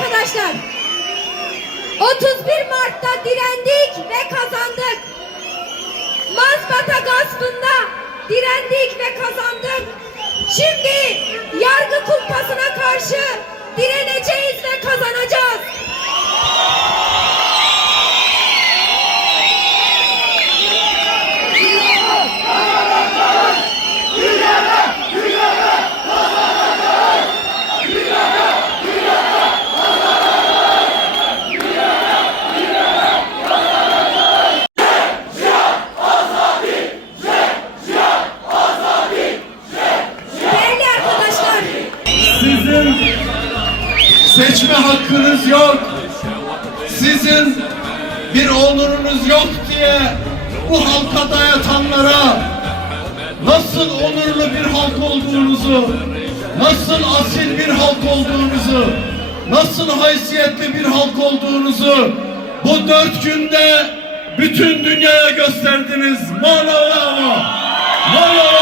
arkadaşlar, 31 Mart'ta direndik ve kazandık. Mazbata gaspında direndik ve kazandık. Şimdi yargı kumpasına karşı direneceğiz ve kazanacağız. Sizin seçme hakkınız yok. Sizin bir onurunuz yok diye bu halka dayatanlara nasıl onurlu bir halk olduğunuzu, nasıl asil bir halk olduğunuzu, nasıl haysiyetli bir halk olduğunuzu bu 4 günde bütün dünyaya gösterdiniz. Maalava! Maalava!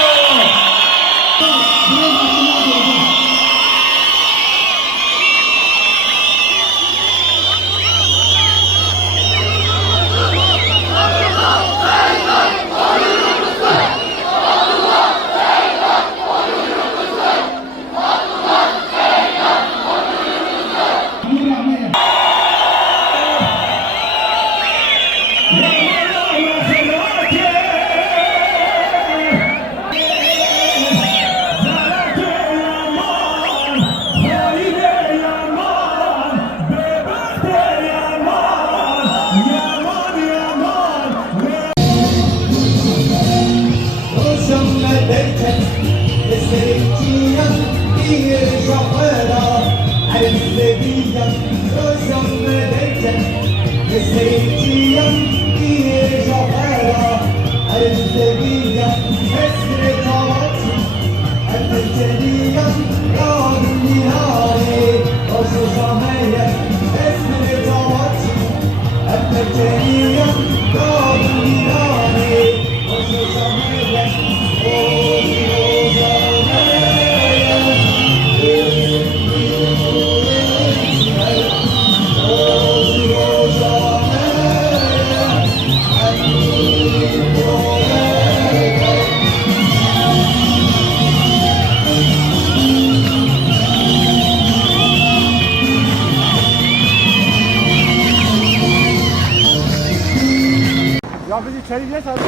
Ya biz içeri bile sardık.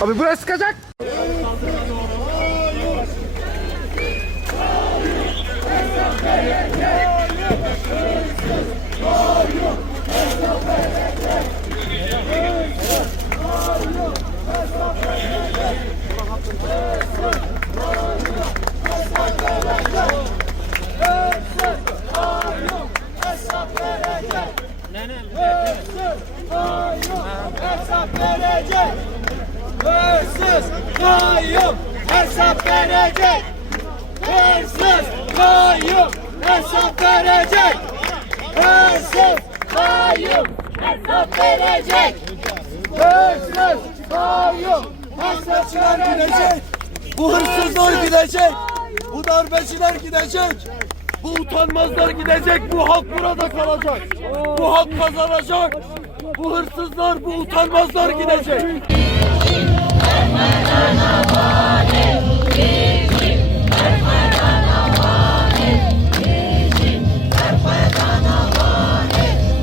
Abi burası sıkacak. Hırsız kayyum hesap verecek. Hırsız kayyum hesap verecek. Hırsız kayyum hesap verecek. Hırsız kayyum hesap verecek. Bu hırsızlar gidecek. Bu darbeciler gidecek. Bu utanmazlar gidecek. Bu halk burada kalacak. Bu halk kazanacak. Bu hırsızlar, bu utanmazlar gidecek.